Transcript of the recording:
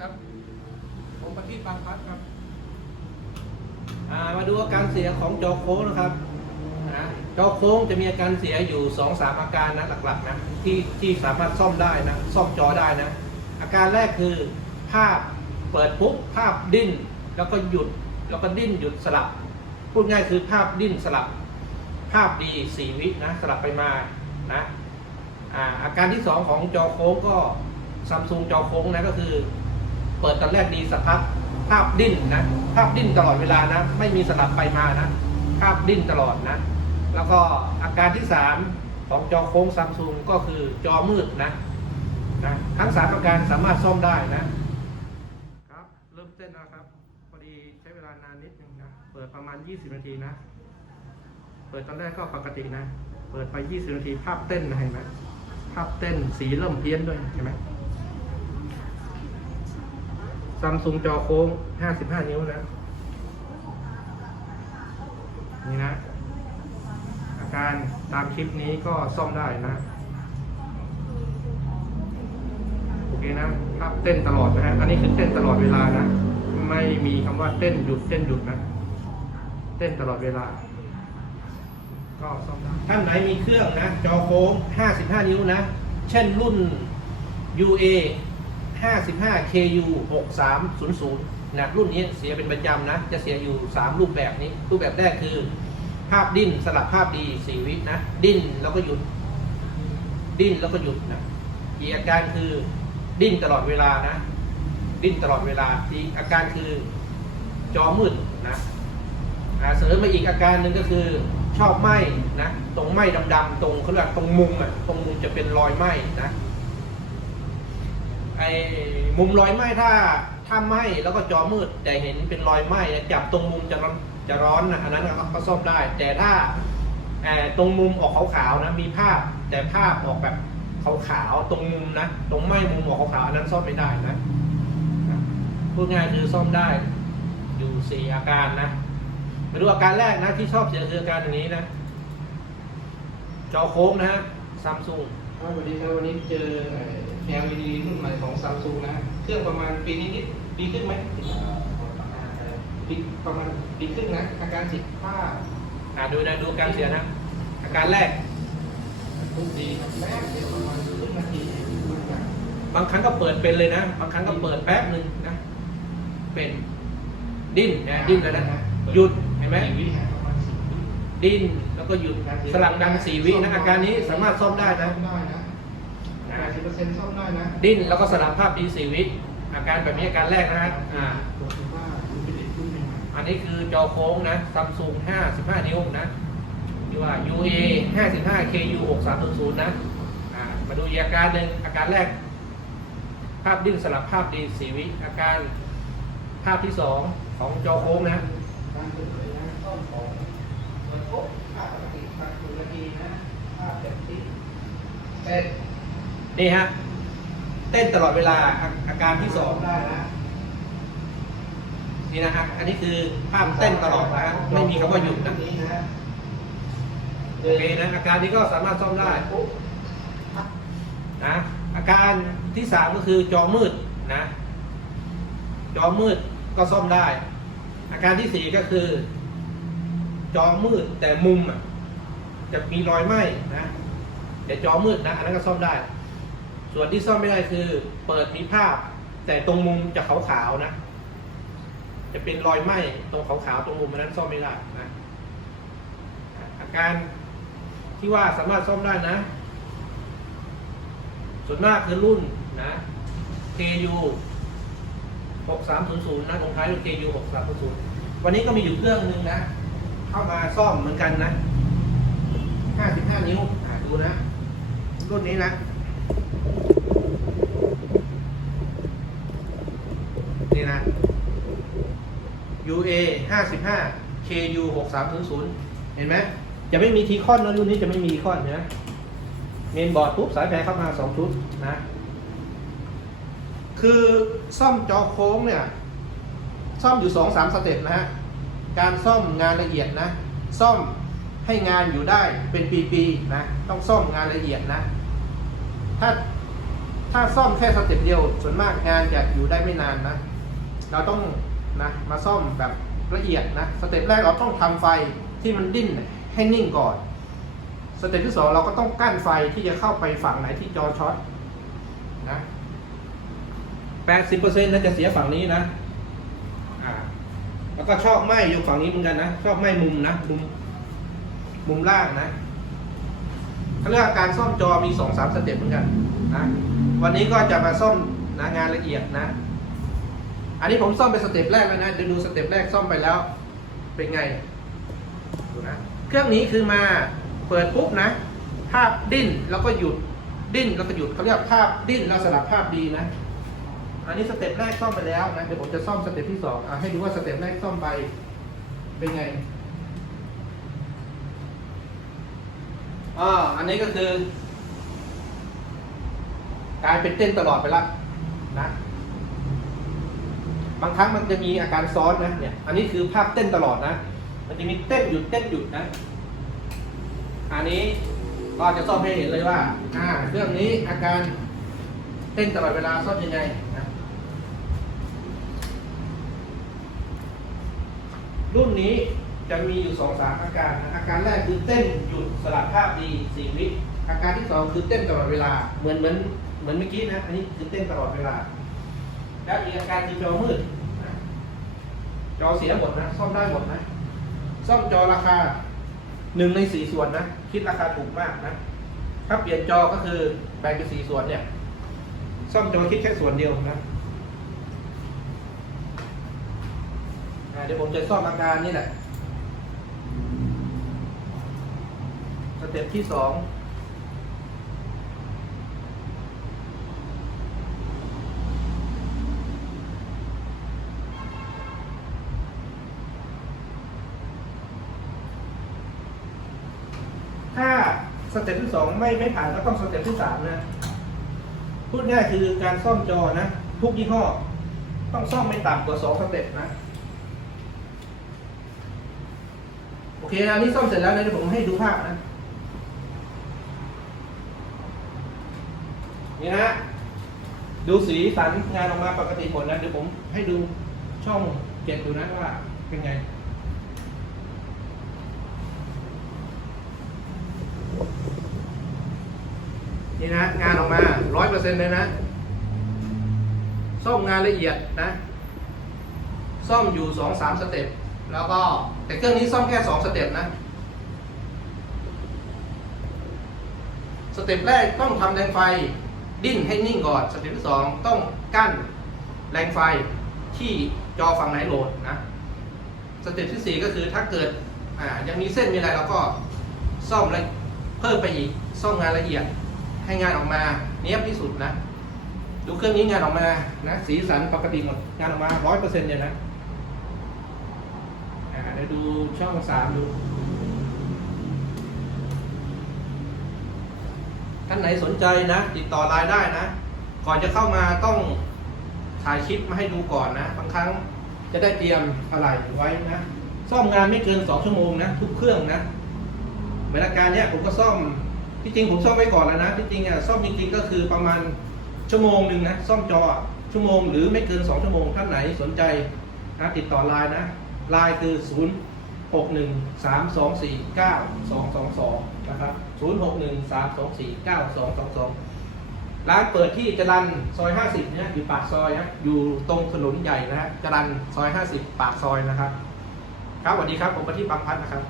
ครับ ผมประทีปบางพัดครับอ่ามาดูอาการเสียของจอโค้งนะครับนะจอโค้งจะมีอาการเสียอยู่2อสามอาการนะหลักๆนะที่ที่สามารถซ่อมได้นะซ่อมจอได้นะ อาการแรกคือภาพเปิดปุ๊บภาพดิ้น แล้วก็หยุดแล้วก็ดิ้นหยุดสลับ พูดง่ายคือภาพดิ้นสลับ ภาพดีสีวินะสลับไปมานะอาอาการที่สองของจอโค้งก็ซัมซุงจอโค้งนะก็คือ เปิดตอนแรกดีสักพักภาพดิ้นนะภาพดิ้นตลอดเวลานะ ไม่มีสลับไปมานะ ภาพดิ้นตลอดนะ แล้วก็อาการที่สามของจอโค้งซัมซุงก็คือจอมืดนะนะทั้งสามอาการสามารถซ่อมได้นะครับ เริ่มเต้นแล้วครับ พอดีใช้เวลานานนิดนึงนะเปิดประมาณ 20 นาทีนะ เปิดตอนแรกก็ปกตินะ เปิดไป 20 นาทีภาพเต้นนะเห็นไหมภาพเต้นสีเริ่มเพี้ยนด้วยเห็นไหม ซัมซุงจอโค้ง 55 นิ้วนะ นี่นะ อาการตามคลิปนี้ก็ซ่อมได้นะ โอเคนะภาพเต้นตลอดนะฮะ อันนี้คือเต้นตลอดเวลานะ ไม่มีคำว่าเต้นหยุดเต้นหยุดนะ เต้นตลอดเวลา ก็ซ่อมได้ ท่านไหนมีเครื่องนะ จอโค้ง 55 นิ้วนะ เช่นรุ่น UA 55 KU 6300นะรุ่นนี้เสียเป็นประจำนะ จะเสียอยู่ 3 รูปแบบนี้ รูปแบบแรกคือ ภาพดิ้นสลับภาพดี 4 วินะ ดิ้นแล้วก็หยุด ดิ้นแล้วก็หยุดนะอีกอาการคือดิ้นตลอดเวลานะ ดิ้นตลอดเวลาอีกอาการคือจอมืดนะเสริมมาอีกอาการหนึ่งก็คือชอบไหมนะ ตรงไหมดำๆตรงเขาเรียกตรงมุมอะตรงมุมจะเป็นรอยไหมนะ ไอ้มุมรอยไหม้ถ้าถ้าไหม้แล้วก็จอมืดแต่เห็นเป็นรอยไหม้จับตรงมุมจะร้อนจะร้อนนะอันนั้นก็ซ่อมได้ แต่ถ้าเอ่อตรงมุมออกขาวๆนะมีภาพแต่ภาพออกแบบขาวๆตรงมุมนะตรงไหม้มุมออกขาวๆอันนั้นซ่อมไม่ได้นะพูดง่ายคือซ่อมได้อยู่สี่อาการนะมาดูอาการแรกนะที่ชอบเสียคืออาการอย่างนี้นะ จอโค้งนะฮะซัมซุงสวัสดีครับวันนี้เจอ LED รุ่นใหม่ของซัมซุงนะเครื่องประมาณปีนิดๆปีครึ่งไหมปีประมาณปีครึ่งนะ อาการสิบผ้าอ่าดูนะดูการเสียนะ อาการแรกทุกดีแป๊บเดียวประมาณครึ่งนาทีบางครั้งก็เปิดเป็นเลยนะ บางครั้งก็เปิดแป๊บหนึ่งนะ เป็นดิ้นนะดิ้นแล้วนะหยุดเห็นไหมสี่วิหาประมาณสิบวิดิ้นแล้วก็หยุดสลับดังสี่วินะอาการนี้สามารถซ่อมได้นะ สิบเปอร์เซ็นต์ซ่อมได้นะดิ้นแล้วก็สลับภาพดีสี่วิอาการแบบนี้อาการแรกนะฮะอ่าตัวคือว่าดูเป็นเด็กรุ่นใหม่อันนี้คือจอโค้งนะซัมซุง55นิ้วนะที่ว่า UA 55 KU 6300นะอ่ามาดูอีกอาการหนึ่งอาการแรก ภาพดิ้นสลับภาพดีสี่วิอาการภาพที่สองของจอโค้งนะการเปิดเผยนะซ่อมของเปิดปุ๊บภาพปกติภาพหนึ่งนาทีนะภาพแบบนี้เสร็จ นี่ฮะ เต้นตลอดเวลาอาการที่สองนี่นะฮะอันนี้คือภาพเต้นตลอดนะฮะไม่มีคำว่าหยุดนะโอเคนะอาการนี้ก็สามารถซ่อมได้ปุ๊บนะอาการที่สามก็คือจอมืดนะจอมืดก็ซ่อมได้ อาการที่สี่ก็คือ จอมืดแต่มุมอะจะมีรอยไหมนะแต่จอมืดนะอันนั้นก็ซ่อมได้ ส่วนที่ซ่อมไม่ได้คือ เปิดมีภาพ แต่ตรงมุมจะขาวๆนะ จะเป็นรอยไหม้ตรงขาวๆตรงมุมนั้นซ่อมไม่ได้นะอาการที่ว่าสามารถซ่อมได้นะ ส่วนมากคือรุ่นนะ KU 6300นะลงท้ายด้วย KU 6300วันนี้ก็มีอยู่เครื่องหนึ่งนะ เข้ามาซ่อมเหมือนกันนะ 55 นิ้วดูนะ รุ่นนี้นะ นี่นะ UA 55 KU 6300เห็นไหมจะไม่มีทีคอนนะรุ่นนี้จะไม่มีทีคอนนะเมนบอร์ดปุ๊บสายแพรเข้ามาสองชุดนะ คือซ่อมจอโค้งเนี่ย ซ่อมอยู่สองสามสเต็ปนะฮะ การซ่อมงานละเอียดนะ ซ่อมให้งานอยู่ได้เป็นปีๆนะ ต้องซ่อมงานละเอียดนะ ถ้าถ้าซ่อมแค่สเต็ปเดียว ส่วนมากงานจะอยู่ได้ไม่นานนะ เราต้อง นะมาซ่อมแบบละเอียดนะสเต็ปแรกเราต้องทำไฟที่มันดิ้นให้นิ่งก่อน สเต็ปที่สองเราก็ต้องกั้นไฟที่จะเข้าไปฝั่งไหนที่จอช็อตนะแปดสิบเปอร์เซ็นต์นะจะเสียฝั่งนี้นะอ่าแล้วก็ชอบไหมอยู่ฝั่งนี้เหมือนกันนะชอบไหมมุมนะมุมมุมล่างนะเขาเรียกาการซ่อมจอมีสองสามสเต็ปเหมือนกันนะวันนี้ก็จะมาซ่อมนะงานละเอียดนะ อันนี้ผมซ่อมเป็นสเต็ปแรกแล้วนะเดี๋ยวดูสเต็ปแรกซ่อมไปแล้ว เป็นไงดูนะเครื่องนี้คือมาเปิดปุ๊บนะ ภาพดิ้นแล้วก็หยุดดิ้นแล้วก็หยุดเขาเรียกภาพดิ้นแล้วสลับภาพดีนะ อันนี้สเต็ปแรกซ่อมไปแล้วนะเดี๋ยวผมจะซ่อมสเต็ปที่สองอะให้ดูว่าสเต็ปแรกซ่อมไปเป็นไงอ่าอันนี้ก็คือกลายเป็นเต้นตลอดไปละนะ บางครั้งมันจะมีอาการซ้อนนะเนี่ย อันนี้คือภาพเต้นตลอดนะ มันจะมีเต้นหยุดเต้นหยุดนะ อันนี้ก็จะซ่อมให้เห็นเลยว่าอ่าเครื่องนี้อาการเต้นตลอดเวลาซ่อมยังไงนะรุ่นนี้จะมีอยู่สองสามอาการนะอาการแรกคือเต้นหยุดสลับภาพดีสี่วิอาการที่สองคือเต้นตลอดเวลา เหมือนเหมือนเหมือนเมื่อกี้นะ อันนี้คือเต้นตลอดเวลา แล้วอีกอาการคือจอมืดจอเสียหมดนะ ซ่อมได้หมดนะ ซ่อมจอราคาหนึ่งในสี่ส่วนนะ คิดราคาถูกมากนะ ถ้าเปลี่ยนจอก็คือแบ่งเป็นสี่ส่วนเนี่ย ซ่อมจอคิดแค่ส่วนเดียวนะเดี๋ยวผมจะซ่อมอาการนี่แหละ สเต็ปที่สองถ้าส เต็ปที่สองไม่ไม่ผ่านก็ต้องสเต็ปที่สามนะพูดง่ายคือการซ่อมจอนะทุกยี่ห้อ ต้องซ่อมไม่ต่ำกว่าสองสเต็ปนะโอเคอันนี้ซ่อมเสร็จแล้วนะเดี๋ยวผมให้ดูภาพนะนี่นะดูสีสันงานออกมาปกติผลนะเดี๋ยวผมให้ดูช่องเก็บดูนะว่าเป็นไง นี่นะงานออกมาร้อยเปอร์เซ็นต์เลยนะ ซ่อมงานละเอียดนะ ซ่อมอยู่สองสามสเต็ปแล้วก็แต่เครื่องนี้ซ่อมแค่สองสเต็ปนะ สเต็ปแรกต้องทำแรงไฟดิ้นให้นิ่งก่อนสเต็ปที่สองต้องกั้นแรงไฟที่จอฝั่งไหนโหลดนะสเต็ปที่สี่ก็คือถ้าเกิดอ่ายังมีเส้นมีอะไรเราก็ซ่อมและเพิ่มไปอีกซ่อมงานละเอียด ให้งานออกมาเนี้ยบที่สุดนะดูเครื่องนี้งานออกมานะสีสันปกติหมดงานออกมาร้อยเปอร์เซ็นต์เลยนะอ่าเดี๋ยวดูช่องสามดู ท่านไหนสนใจนะ ติดต่อไลน์ได้นะ ก่อนจะเข้ามาต้องถ่ายคลิปมาให้ดูก่อนนะ บางครั้งจะได้เตรียมอะไรไว้นะ ซ่อมงานไม่เกิน2ชั่วโมงนะ ทุกเครื่องนะเหมือนอาการเนี้ยผมก็ซ่อม ที่จริงผมซ่อมไว้ก่อนแล้วนะที่จริงอะซ่อมจริงๆก็คือประมาณชั่วโมงหนึ่งนะซ่อมจอชั่วโมงหรือไม่เกิน 2 ชั่วโมงท่านไหนสนใจนะติดต่อไลน์นะไลน์คือ 0 6 1 3 2 4 9 2 2 2 นะครับ 0 6 1 3 2 4 9 2 2 2 ร้านเปิดที่จรันซอย 50เนี่ยอยู่ปากซอยนะอยู่ตรงถนนใหญ่นะจรันซอย 50 ปากซอยนะครับ ครับสวัสดีครับ ผมประทีปบางพัฒน์นะครับ